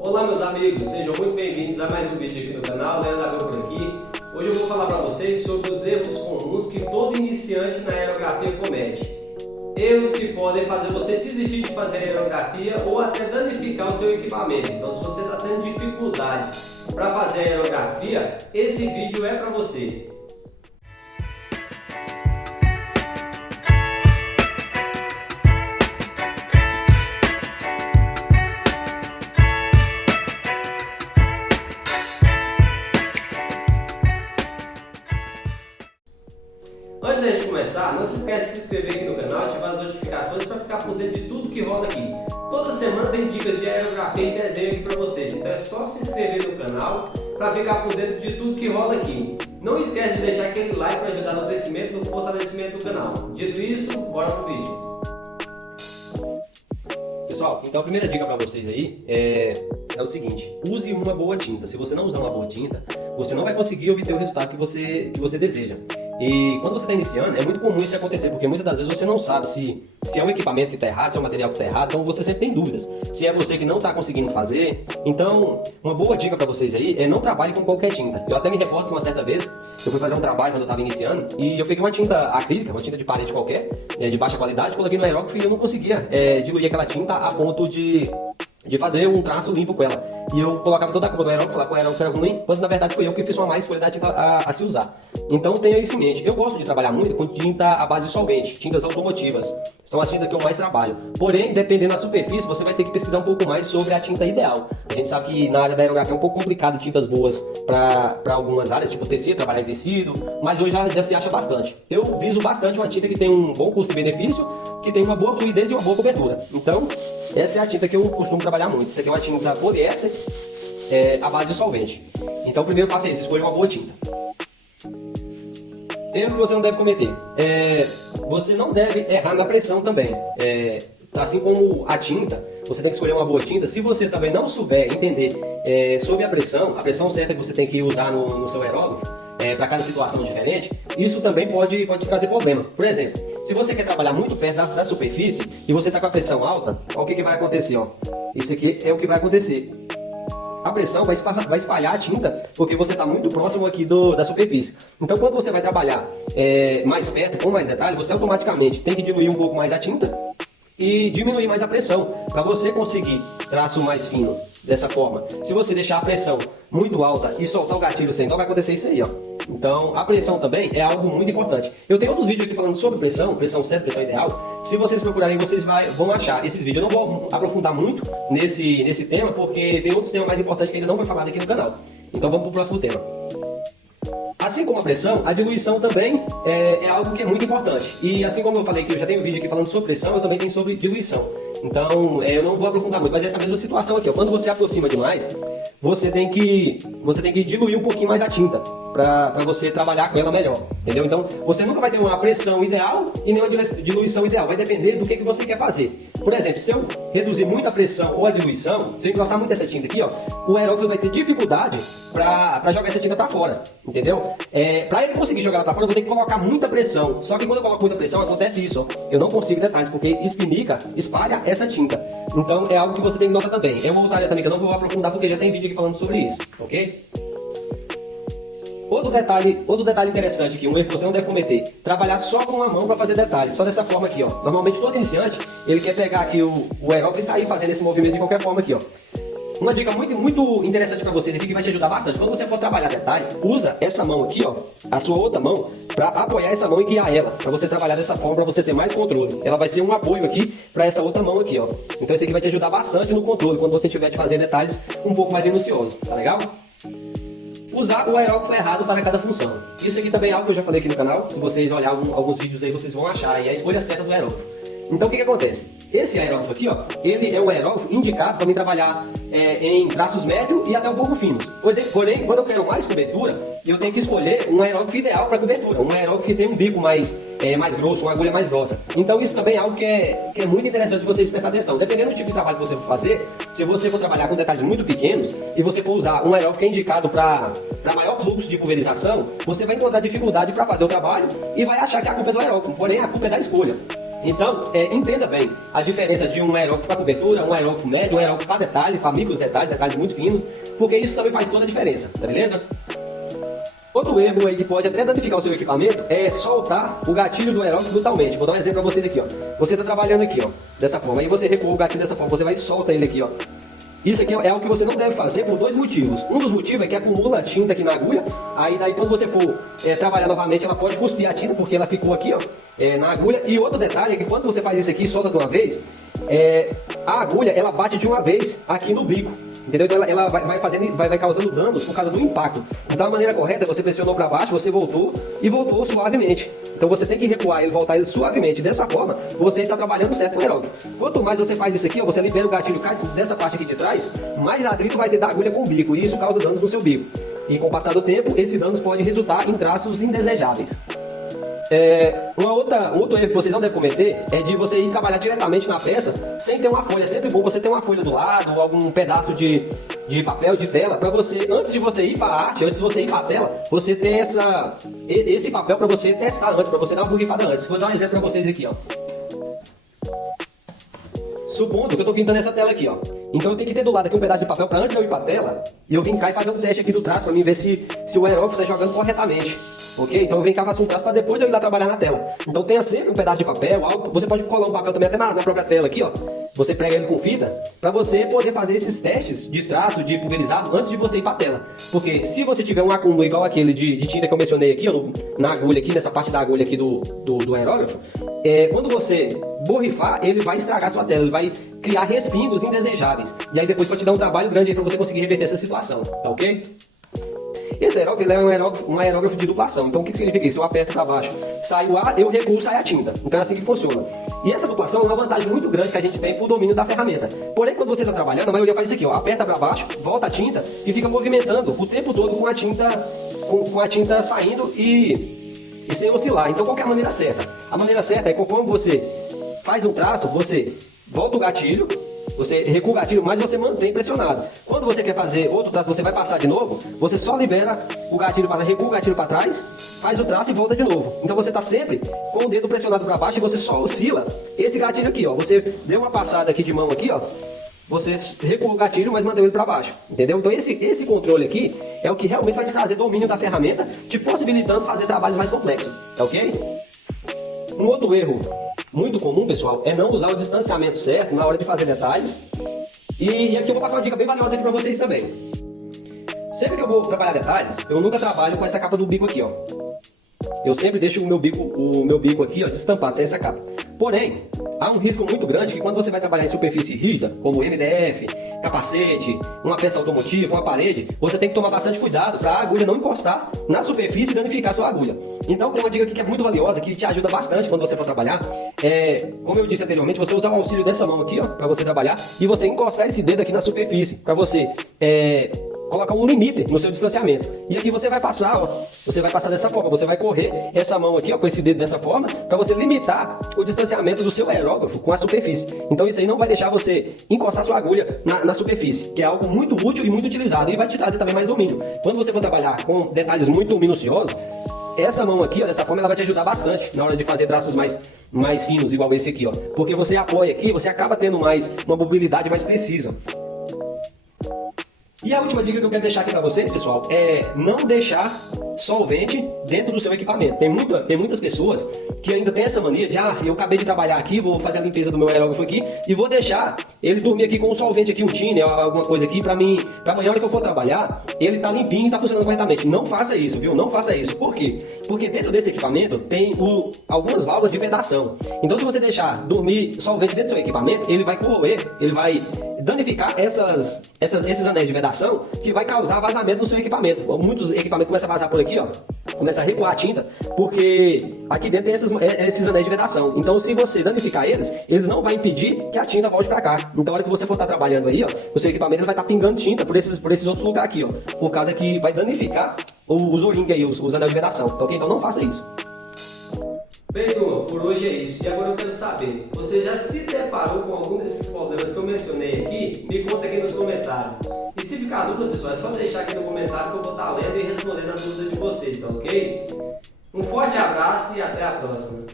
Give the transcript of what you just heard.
Olá meus amigos, sejam muito bem-vindos a mais um vídeo aqui no canal, Leandro Abreu por aqui. Hoje eu vou falar para vocês sobre os erros comuns que todo iniciante na aerografia comete. Erros que podem fazer você desistir de fazer aerografia ou até danificar o seu equipamento. Então se você está tendo dificuldade para fazer aerografia, esse vídeo é para você. Antes da gente começar, não se esquece de se inscrever aqui no canal, ativar as notificações para ficar por dentro de tudo que rola aqui. Toda semana tem dicas de aerografia e desenho aqui para vocês, então é só se inscrever no canal para ficar por dentro de tudo que rola aqui. Não esquece de deixar aquele like para ajudar no crescimento e no fortalecimento do canal. Dito isso, bora pro vídeo. Pessoal, então a primeira dica para vocês aí é o seguinte: use uma boa tinta. Se você não usar uma boa tinta, você não vai conseguir obter o resultado que você deseja. E quando você está iniciando, é muito comum isso acontecer, porque muitas das vezes você não sabe se é o equipamento que está errado, se é o material que está errado, então você sempre tem dúvidas. Se é você que não está conseguindo fazer, então uma boa dica para vocês aí é não trabalhe com qualquer tinta. Eu até me recordo que uma certa vez eu fui fazer um trabalho quando eu estava iniciando e eu peguei uma tinta acrílica, uma tinta de parede qualquer, de baixa qualidade, coloquei no aerógrafo e eu não conseguia diluir aquela tinta a ponto de fazer um traço limpo com ela. E eu colocava toda a cor do aerógrafo, falava que o aerógrafo era ruim, quando na verdade foi eu que fiz uma má escolha da tinta a se usar. Então tenha isso em mente. Eu gosto de trabalhar muito com tinta à base de solvente, tintas automotivas. São as tintas que eu mais trabalho. Porém, dependendo da superfície, você vai ter que pesquisar um pouco mais sobre a tinta ideal. A gente sabe que na área da aerografia é um pouco complicado tintas boas para algumas áreas, tipo tecido, trabalhar em tecido, mas hoje já se acha bastante. Eu viso bastante uma tinta que tem um bom custo-benefício, que tem uma boa fluidez e uma boa cobertura. Então, essa é a tinta que eu costumo trabalhar muito. Isso aqui é uma tinta poliéster à base de solvente. Então, o primeiro passo é esse: escolha uma boa tinta. Erro que você não deve cometer: você não deve errar na pressão também. Assim como a tinta, você tem que escolher uma boa tinta. Se você também não souber entender sobre a pressão certa que você tem que usar no seu aerógrafo, para cada situação diferente, isso também pode trazer problema. Por exemplo, se você quer trabalhar muito perto da superfície e você está com a pressão alta, olha o que vai acontecer. Ó. Isso aqui é o que vai acontecer. A pressão vai espalhar a tinta porque você está muito próximo aqui da superfície. Então, quando você vai trabalhar mais perto, com mais detalhe, você automaticamente tem que diluir um pouco mais a tinta e diminuir mais a pressão para você conseguir traço mais fino dessa forma. Se você deixar a pressão muito alta e soltar o gatilho sem dó, vai acontecer isso aí, ó. Então, a pressão também é algo muito importante. Eu tenho outros vídeos aqui falando sobre pressão certa, pressão ideal. Se vocês procurarem, vocês vão achar esses vídeos. Eu não vou aprofundar muito nesse tema, porque tem outros temas mais importantes que ainda não foi falado aqui no canal. Então, vamos para o próximo tema. Assim como a pressão, a diluição também é algo que é muito importante. E assim como eu falei que eu já tenho um vídeo aqui falando sobre pressão, eu também tenho sobre diluição. Então, eu não vou aprofundar muito, mas é essa mesma situação aqui, ó. Quando você aproxima demais, você tem que diluir um pouquinho mais a tinta para você trabalhar com ela melhor, entendeu? Então, você nunca vai ter uma pressão ideal e nem uma diluição ideal. Vai depender do que você quer fazer. Por exemplo, se eu reduzir muito a pressão ou a diluição, se eu engrossar muito essa tinta aqui, ó, o aerógrafo vai ter dificuldade para jogar essa tinta para fora, entendeu? Para ele conseguir jogar ela para fora, eu vou ter que colocar muita pressão. Só que quando eu coloco muita pressão, acontece isso, ó. Eu não consigo detalhes, porque espalha essa tinta. Então, é algo que você tem que notar também. Eu vou voltar também, que eu não vou aprofundar, porque já tem vídeo aqui falando sobre isso, ok? Outro detalhe interessante aqui, um erro que você não deve cometer: trabalhar só com uma mão para fazer detalhes, só dessa forma aqui, ó. Normalmente todo iniciante, ele quer pegar aqui o aerógrafo e sair fazendo esse movimento de qualquer forma aqui, ó. Uma dica muito interessante para vocês aqui, que vai te ajudar bastante: quando você for trabalhar detalhe, usa essa mão aqui, ó, a sua outra mão, para apoiar essa mão e guiar ela, para você trabalhar dessa forma, para você ter mais controle. Ela vai ser um apoio aqui para essa outra mão aqui, ó. Então isso aqui vai te ajudar bastante no controle, quando você tiver de fazer detalhes um pouco mais minuciosos, tá legal? Usar o aerógrafo errado para cada função. Isso aqui também é algo que eu já falei aqui no canal. Se vocês olharem alguns vídeos aí, vocês vão achar aí a escolha certa do aerógrafo. Então o que acontece? Esse aerógrafo aqui, ó, ele é um aerógrafo indicado para mim trabalhar em traços médios e até um pouco finos. Porém, quando eu quero mais cobertura, eu tenho que escolher um aerógrafo ideal para cobertura. Um aerógrafo que tem um bico mais grosso, uma agulha mais grossa. Então isso também é algo que é muito interessante vocês prestarem atenção. Dependendo do tipo de trabalho que você for fazer, se você for trabalhar com detalhes muito pequenos e você for usar um aerógrafo que é indicado para maior fluxo de pulverização, você vai encontrar dificuldade para fazer o trabalho e vai achar que a culpa é do aerógrafo. Porém, a culpa é da escolha. Então, entenda bem a diferença de um aerógrafo para cobertura, um aerógrafo médio, um aerógrafo para detalhe, para micros detalhes, detalhes muito finos, porque isso também faz toda a diferença, tá beleza? Outro erro aí que pode até danificar o seu equipamento é soltar o gatilho do aerógrafo brutalmente. Vou dar um exemplo para vocês aqui, ó. Você está trabalhando aqui, ó, dessa forma, aí você recua o gatilho dessa forma, você vai e solta ele aqui, ó. Isso aqui é algo que você não deve fazer por dois motivos. Um dos motivos é que acumula tinta aqui na agulha, aí daí quando você for trabalhar novamente, ela pode cuspir a tinta, porque ela ficou aqui, ó, na agulha. E outro detalhe é que quando você faz isso aqui e solta de uma vez, a agulha, ela bate de uma vez aqui no bico. Entendeu? Então ela vai causando danos por causa do impacto. Então a maneira correta é você pressionou para baixo, você voltou e voltou suavemente. Então você tem que recuar ele, voltar ele suavemente. Dessa forma, você está trabalhando certo com o aerógrafo. Quanto mais você faz isso aqui, ó, você libera o gatilho, cai dessa parte aqui de trás, mais atrito vai ter da agulha com o bico. E isso causa danos no seu bico. E com o passar do tempo, esses danos podem resultar em traços indesejáveis. Um outro erro que vocês não devem cometer é de você ir trabalhar diretamente na peça sem ter uma folha. É sempre bom você ter uma folha do lado, ou algum pedaço de papel, de tela, para você, antes de você ir para a arte, antes de você ir para a tela, você ter esse papel para você testar antes, para você dar uma borrifada antes. Vou dar um exemplo para vocês aqui, ó. Supondo que eu estou pintando essa tela aqui, ó. Então eu tenho que ter do lado aqui um pedaço de papel para antes de eu ir para a tela, e eu vim cá e fazer um teste aqui do traço para mim ver se o aerógrafo está jogando corretamente. Ok? Então eu venho cá, faço um traço para depois eu ir lá trabalhar na tela. Então tenha sempre um pedaço de papel, algo. Você pode colar um papel também até na própria tela aqui, ó. Você prega ele com fita para você poder fazer esses testes de traço, de pulverizado, antes de você ir para a tela. Porque se você tiver um acúmulo igual aquele de tinta que eu mencionei aqui, ó, na agulha aqui, nessa parte da agulha aqui do aerógrafo, quando você borrifar, ele vai estragar sua tela, ele vai criar respingos indesejáveis. E aí depois pode te dar um trabalho grande aí para você conseguir reverter essa situação, tá ok? Esse aerógrafo é um aerógrafo de duplação. Então o que significa isso? Eu aperto para baixo, sai o ar, eu recuo, sai a tinta. Então é assim que funciona. E essa duplação é uma vantagem muito grande que a gente tem por domínio da ferramenta. Porém, quando você está trabalhando, a maioria faz isso aqui, ó, aperta para baixo, volta a tinta e fica movimentando o tempo todo com a tinta saindo e sem oscilar. Então qual que é a maneira certa? A maneira certa é conforme você faz um traço, você volta o gatilho, você recua o gatilho, mas você mantém pressionado. Quando você quer fazer outro traço, você vai passar de novo, você só libera o gatilho, recua o gatilho para trás, faz o traço e volta de novo. Então você está sempre com o dedo pressionado para baixo e você só oscila esse gatilho aqui, ó. Você deu uma passada aqui de mão aqui, ó. Você recua o gatilho, mas mantém ele para baixo, entendeu? Então esse controle aqui é o que realmente vai te trazer domínio da ferramenta, te possibilitando fazer trabalhos mais complexos, tá ok? Um outro erro muito comum, pessoal, é não usar o distanciamento certo na hora de fazer detalhes. E aqui eu vou passar uma dica bem valiosa aqui para vocês também. Sempre que eu vou trabalhar detalhes, eu nunca trabalho com essa capa do bico aqui, ó. Eu sempre deixo o meu bico aqui, ó, destampado, sem essa capa. Porém, há um risco muito grande que quando você vai trabalhar em superfície rígida, como MDF, capacete, uma peça automotiva, uma parede, você tem que tomar bastante cuidado para a agulha não encostar na superfície e danificar a sua agulha. Então tem uma dica aqui que é muito valiosa, que te ajuda bastante quando você for trabalhar. Como eu disse anteriormente, você usar o auxílio dessa mão aqui, ó, para você trabalhar, e você encostar esse dedo aqui na superfície, para você colocar um limite no seu distanciamento. E aqui você vai passar, ó, você vai passar dessa forma, você vai correr essa mão aqui, ó, com esse dedo dessa forma, para você limitar o distanciamento do seu aerógrafo com a superfície. Então isso aí não vai deixar você encostar sua agulha na superfície, que é algo muito útil e muito utilizado, e vai te trazer também mais domínio. Quando você for trabalhar com detalhes muito minuciosos, essa mão aqui, ó, dessa forma, ela vai te ajudar bastante na hora de fazer traços mais finos, igual esse aqui, ó. Porque você apoia aqui, você acaba tendo uma mobilidade mais precisa. E a última dica que eu quero deixar aqui para vocês, pessoal, é não deixar solvente dentro do seu equipamento. Tem muitas pessoas que ainda tem essa mania de, eu acabei de trabalhar aqui, vou fazer a limpeza do meu aerógrafo aqui e vou deixar ele dormir aqui com um solvente aqui, um thinner, alguma coisa aqui para mim, para amanhã, na hora que eu for trabalhar, ele tá limpinho e tá funcionando corretamente. Não faça isso, viu? Não faça isso. Por quê? Porque dentro desse equipamento tem algumas válvulas de vedação. Então se você deixar dormir solvente dentro do seu equipamento, ele vai corroer, ele vai danificar esses anéis de vedação, que vai causar vazamento no seu equipamento. Muitos equipamentos começam a vazar por aqui, ó, começa a recuar a tinta, porque aqui dentro tem esses anéis de vedação. Então se você danificar eles não vão impedir que a tinta volte para cá. Então na hora que você for estar trabalhando aí, ó, o seu equipamento vai estar pingando tinta por esses outros lugares aqui, ó, por causa que vai danificar os o-ring aí, os anéis de vedação, tá ok? Então não faça isso. Bem, turma, por hoje é isso. E agora eu quero saber, você já se deparou com algum desses problemas que eu mencionei aqui? Me conta aqui nos comentários. E se ficar dúvida, pessoal, é só deixar aqui no comentário que eu vou estar lendo e respondendo as dúvidas de vocês, tá ok? Um forte abraço e até a próxima.